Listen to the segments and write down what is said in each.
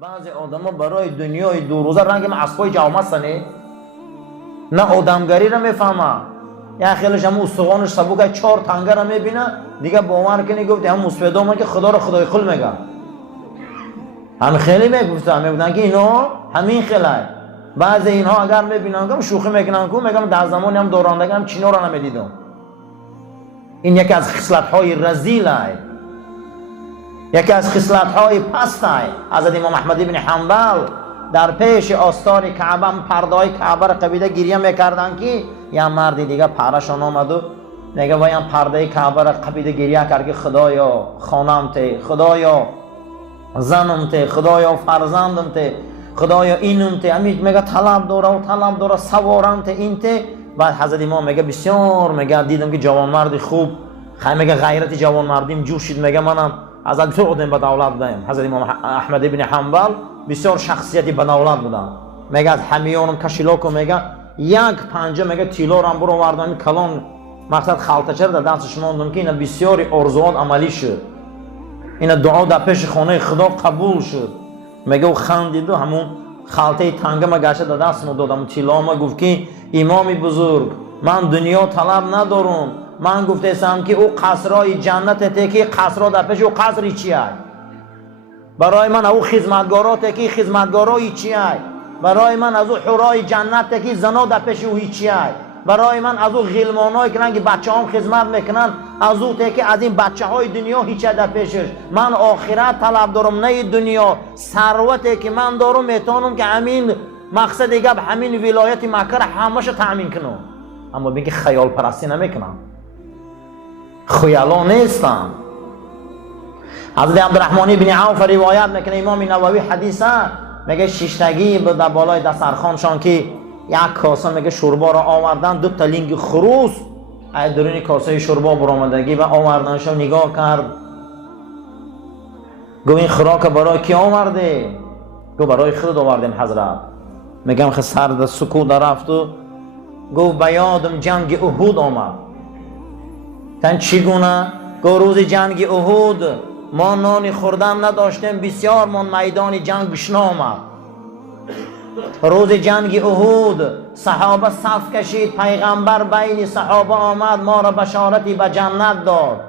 بعضی آدما برای دنیای دو روزه رنگ اسبای جوام هستن، نه آدمگری را میفهمه. یا خیلیش هم استخوانش سبوکه 4 تنگه را میبینه دیگه باور کنی گفت هم مسفیدا من که خدا را خدای خل میگه. هم خیلی میگفتن میگفتن که اینا همین خیلی. بعضی اینها اگر میبینن که شوخی میکنن که میگم در زمانی هم دورندگی هم چینا را نمیدیدم. این یکی از خصلت‌های رذیل است، یکی از خصلت‌های پست است. حضرت امام احمد بن حنبل در پیش آستار کعبه پرده‌های کعبه را قبیده گریه میکردن که یا مردی دیگه پرشان آمد و میگه وایم پرده کعبه را قبیده گریه کرد که خدایا خانم ته، خدایا زنم ته، خدایا فرزندم ته، خدایا اینم ته، امید میگه طلب داره سوارم ته این ته. بعد حضرت امام میگه بسیار میگه دیدم که جوانمردی خوب میگه غیرت جوانمردیم جوشید، میگه منم از تو بودم به دولت بودم. حضرت امام احمد بن حنبل بسیار شخصیتی به دولت بودن. میگه از همیانم کشیلاکو میگه یک پنجه میگه تیلو رام برو آوردم کلان مقصد خالتچه در دستش ماندم که اینا بسیاری ارزوات عملی شد، اینا دعا در پیش خانه خدا قبول شد. میگه و خندید و همون خالته تنگه ما گشت در دست ما دادم تیلا ما گفت که امام بزرگ من دنیا طلب ندارم، من گفتم که او قصرای جنت ته که قصرا در پیش او قصری چیه برای من، او خدمتگارات که خدمتگارای چیه برای من، از او حورای جنت که زنا در پیش او چیه برای من، از او غلمانایی که رنگ بچه هم خدمت میکنن از او ته که از این بچه های دنیا هیچ در پیشش. من آخرت طلب دارم نه دنیا. ثروتی که من دارم میتونم که همین مقصد دیگه همین ولایت مکه را همش تامین کنم. اما میگه خیال پرستی نمیکنم، خیالا نیستم. حضرت عبدالرحمن بن عوف روایت میکنه امام نووی حدیثه میگه شیشتگی در بالای دسترخوانشان که یک کاسه میگه شوربا را آوردن، 2 تا لینگ خروس از درون کاسه شوربا برآمدگی و آوردنشو نگاه کرد. گفت این خوراک برای کی آورده؟ گفت برای خود آوردیم حضرت. میگم خیلی سر سکوت رفت و گفت به یادم جنگ احد آمد. تن چگونه؟ گفت روز جنگ احد ما نانی خوردن نداشتیم، بسیار من میدان جنگ گشنه آمد. روز جنگ احد صحابه صف کشید، پیغمبر بین صحابه آمد ما را بشارتی به جنت داد.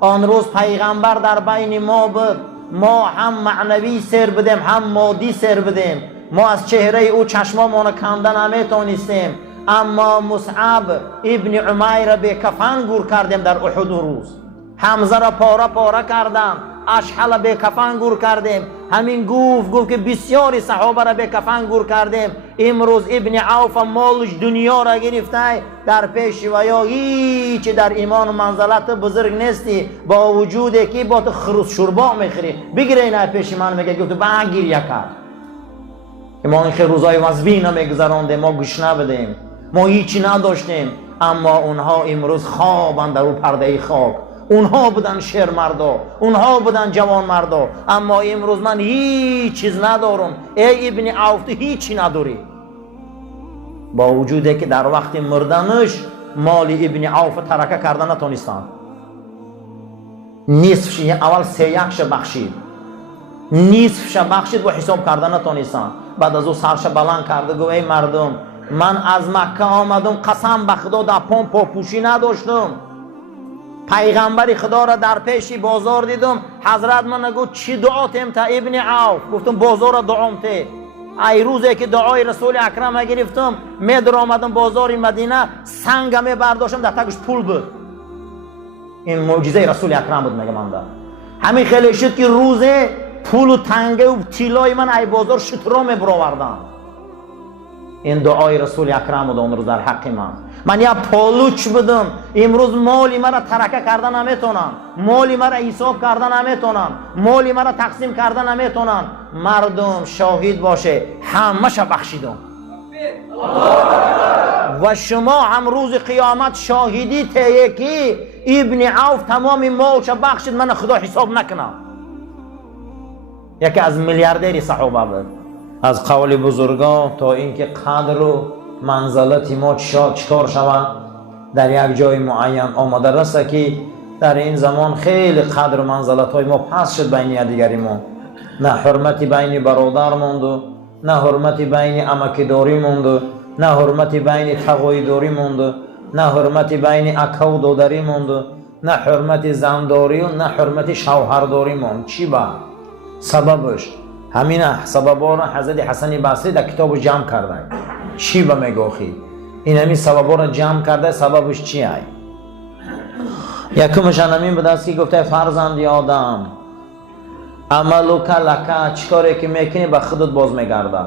آن روز پیغمبر در بین ما بود، ما هم معنوی سر بدیم هم مادی سر بدیم. ما از چهره او چشمامون کندن نمیتونستیم، اما مصعب ابن عمیر به کفن گور کردیم در احد روز. حمزه را پاره پاره کردم، اشحل به کفن گور کردیم. همین گفت که بسیاری صحابه را به کفن گور کردیم. امروز ابن عوف مالش دنیا را گرفته، در پیش و یا هیچ در ایمان و منزلت بزرگ نیستی، با وجودی که با تو خروس شوربا میخوری بگیره اینه پیش من. میگه تو بگیر یکر که ما این روزای وزبی نمیگذراندیم، ما گشنه بدیم، ما هیچی نداشتیم. اما اونها امروز خوابن در او پرده خاک. اونها بودن شیر مردا، اونها بودن جوان مردا. اما امروز من هیچ چیز ندارم. ای ابن عوف تو هیچی نداری، با وجودی که در وقت مردنش مال ابن عوف ترکه کردن نتونستن. نصفش اول 3/1 بخشید، نصفش بخشید و حساب کردن نتونستن. بعد از او سرش بلند کرده گفت ای مردم من از مکه آمدم، قسم به خدا در پام پاپوشی نداشتم. پیغمبر خدا را در پیش بازار دیدم. حضرت من گفت چی دعاتیم تا ابن عوف؟ گفتم بازار دعام ته. ای روزی که دعای رسول اکرم گرفتم میدر آمدم بازار مدینه، سنگم برداشتم در تکش پول بود. این معجزه رسول اکرم بود. میگم من همین خیلی شد که روزه پول و تنگه و تیلای من ای بازار شترا میبراوردم. این دعای رسول اکرم بود اون روز در حق من یا پالوچ بدم. امروز مالی مرا ترکه کردن نمیتونن، مالی مرا حساب کردن نمیتونن، مالی مرا تقسیم کردن نمیتونن. مردم شاهد باشه همش بخشیدم و شما هم روز قیامت شاهدی تهیه که ابن عوف تمام مالش بخشید، من خدا حساب نکنم. یکی از میلیاردری صحابه بود. از قول بزرگان تا اینکه قدر و منزلت ما چکار شود در یک جای معین آمده رسه که در این زمان خیلی قدر و منزلت های ما پس شد بین دیگری ما. نه حرمتی بین برادر موند، نه حرمتی بین امکیداری موند، نه حرمتی بین تقویداری موند، نه حرمتی بین اکا و دادری موند، نه حرمتی زنداری و نه حرمتی شوهرداری موند. چی با؟ سببش همین سببا را حضرت حسن بصری در کتاب جمع کرده. چی با میگوخی؟ این همین سببا را جمع کرده. سببش چی ای؟ یکمش همین به دست که گفته فرزند آدم عملو کلکه، چی کاری که میکنی به خودت باز میگرده.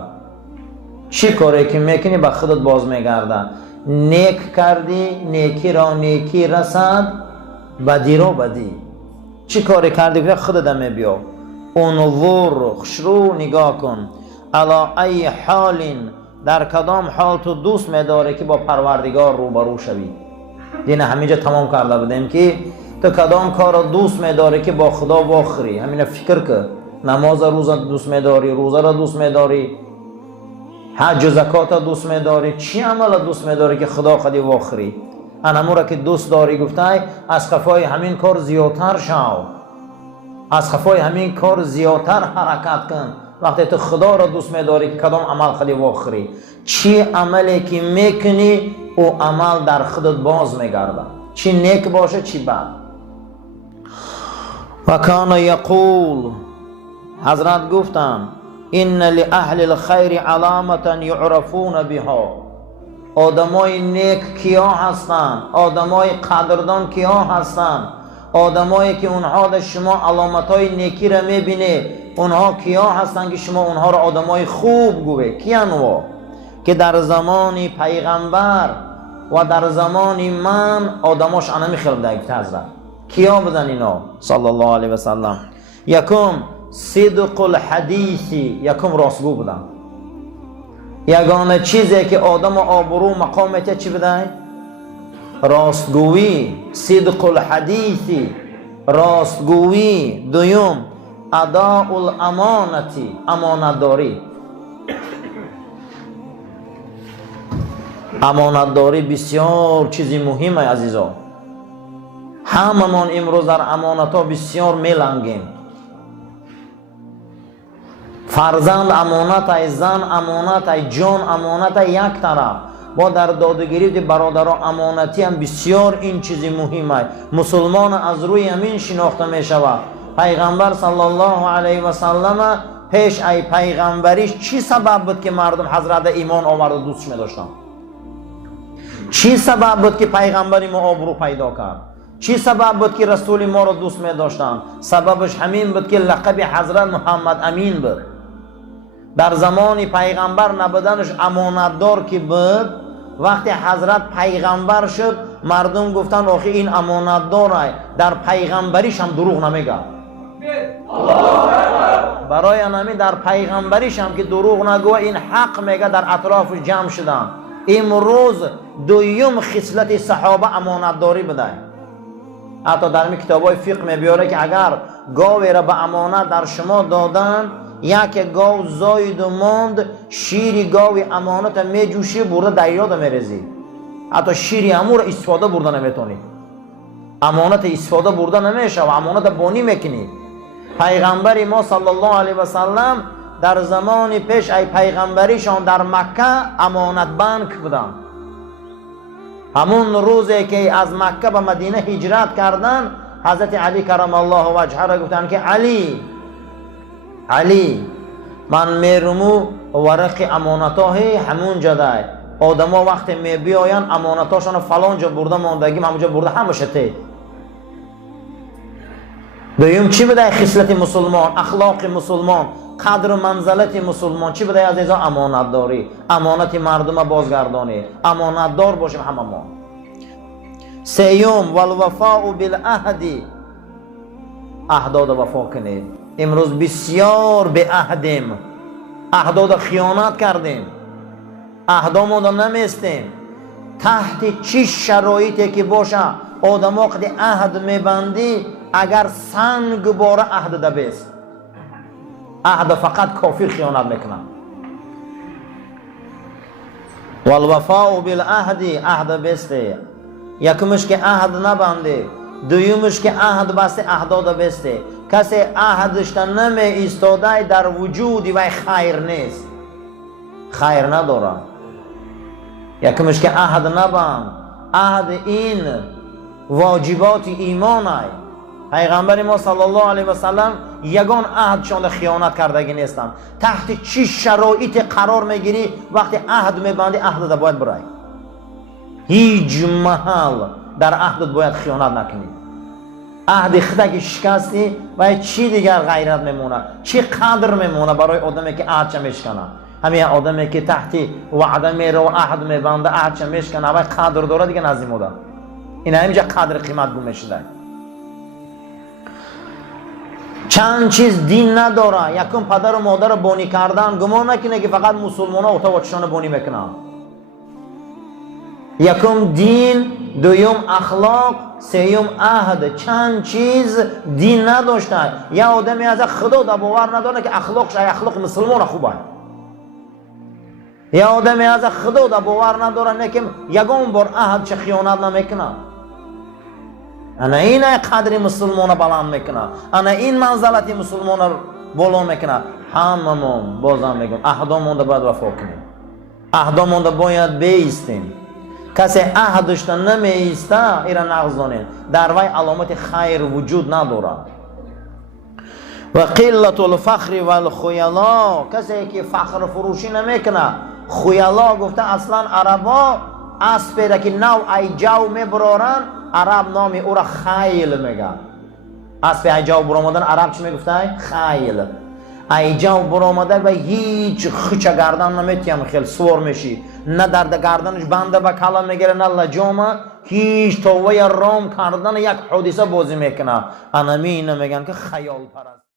چی کاری که میکنی به خودت باز میگرده. نیک کردی نیکی را نیکی رسد، بدی را بدی. چی کاری کردی که خودت هم بیا. انظر خشرو نگاه کن علا ای حال، در کدام حال تو دوست میداری که با پروردگار روبرو شوی. دین همینجا تمام کرده بودیم که تو کدام کار دوست میداری که با خدا واخری. همین فکر که نماز روزه دوست میداری، روزه را دوست میداری، حج و زکات دوست میداری، چی عمل دوست میداری که خدا خودی واخری. انمورا که دوست داری گفته از خفای همین کار زیادتر شو، از خفای همین کار زیادتر حرکت کن. وقتی تو خدا را دوست میداری که کدام عمل خودی واخری، چی عملی که میکنی او عمل در خودت باز میگرده، چی نیک باشه چی بد. و کان یقول، حضرت گفتن ان لاهل الخیر علامتا یعرفون بها. آدمای نیک کیا هستند؟ آدمای قدردان کیا هستند؟ آدمایی که اونها در شما علامتای نیکی را میبینه، اونها کیا هستند که شما اونها را آدمای خوب گوه؟ کیان و که در زمان پیغمبر و در زمان من آدماش انا میخیل دایگت حضرت. کیا بودن اینا صلی الله علیه و سلم؟ یکم صدق الحدیثی، یکم راستگو بودن. یگانه چیزی که آدم آبرو مقامت چی بودن؟ راستگویی. صدق الحدیثی، راستگویی. دویم اداء الامانتی، امانتداری. امانتداری بسیار چیزی مهمه عزیزان. هممون امروز در امانت‌ها بسیار میلنگیم. فرزند امانت ای، زن امانت ای، جان امانت ای یک طرف. با در دادگیری برادران امانتی هم بسیار این چیزی مهمه. مسلمان از روی همین شناخته می شود. پیغمبر صلی الله علیه و سلم پیش ای پیغمبریش چی سبب بود که مردم حضرت ایمان آورد و دوستش می داشتن؟ چی سبب بود که پیغمبری ما آبرو پیدا کرد؟ چی سبب بود که رسول ما رو دوست می داشتن؟ سببش همین بود که لقب حضرت محمد امین بود. در زمان پیغمبر نبودنش امانتدار که بود، وقتی حضرت پیغمبر شد مردم گفتن آخه این امانتداره، در پیغمبریش هم دروغ نمیگه. برای همین در پیغمبریش هم که دروغ نگوه این حق میگه در اطراف جمع شدن. امروز دویم خصلت صحابه امانتداری بوده. حتی در می کتابای فقه میبیاره که اگر گاوی را به امانت در شما دادن، یک گاو زاید و ماند، شیری گاوی امانت میجوشی برده دریا دا میرزی. حتی شیری امور استفاده برده نمیتونی، امانت استفاده برده نمیشه و امانت بانی میکنی. پیغمبر ما صلی الله علیه و سلم در زمان پیش ای پیغمبریشان در مکه امانت بانک بودن. همون روزی که از مکه به مدینه هجرت کردن، حضرت علی کرم الله وجهه را گفتن که علی من میرمو ورق امانتاه همون جده، آدما وقتی می بیاین امانتاشون فلان جا برده ماندگیم همونجا برده همشه ته. دویم چی بده خصلت مسلمان، اخلاق مسلمان، قدر و منزلت مسلمان چی بده عزیزان؟ امانت داری. امانت مردم بازگردانی، امانتدار باشیم همه ما. سیوم والوفاء بالعهد، اهداد وفا کنید. امروز بسیار به عهدیم، اهداد خیانت کردیم، اهدامون نمیستیم. تحت چی شرایطی که باشه آدم وقتی عهد میبندی، اگر سنگ باره عهد دبیست، عهد فقط کافر خیانت میکنن. والوفاء بالعهد، عهد بسته. یکمش که عهد نبنده، دویمش که عهد بسته اهداد بسته. کسی عهدش نمی ایستاده در وجودی و خیر نیست، خیر نداره. یکمش که عهد نبند، عهد این واجبات ایمان ای. پیغمبر ما صلی الله علیه و سلم یگان عهدشان خیانت کردگی نیستند. تحت چی شرایط قرار میگیری وقتی عهد میبندی عهدت باید برای هیچ محل در عهدت باید خیانت نکنی. عهد خدا که شکستی و چی دیگر غیرت میمونه، چی قدر میمونه برای آدمی که عهد میشکنه. همین آدمی که تحت وعده میره و عهد میبنده عهد میشکنه و قدر داره دیگه نزدیموده. این همینجا قدر قیمت گم میشده. چند چیز دین نداره. یکم پدر و مادر بانی کردن، گمان نکنه که فقط مسلمان ها اتاق چشان بانی میکنن. یکم دین، دویم اخلاق، سوم عهد. چند چیز دین نداشته. یا آدمی از خدا دا باور نداره که اخلاقش اخلاق مسلمان خوبه. یا آدمی از خدا دا باور نداره نه که یگان بار عهد چه خیانت نمیکنه. انا این قدر مسلمان بلند میکنه، انا این منزلتی مسلمان بالا میکنه. هممون بازم میگم عهدامون باید وفا کنیم، عهدامون باید بیستیم. کسی عهدش نمی ایسته ایرا نقض دانید، در وی علامت خیر وجود نداره. و قلت الفخر و الخیلا، کسی که فخر فروشی نمیکنه. خیلا گفته اصلا عربا اسبی که نو ای جو میبرارن، عرب نامی او را خیل میگن. اسب ای جو برآمدن عرب چی میگفته؟ خیل. ای جو برآمده و هیچ خچ گردن نمیتیم خیل سور میشی، نه درد گردنش بنده و کلا میگیره نه لجامه، هیچ تووی رام کردن یک حادثه بازی میکنه. انمی اینو میگن که خیال پرست.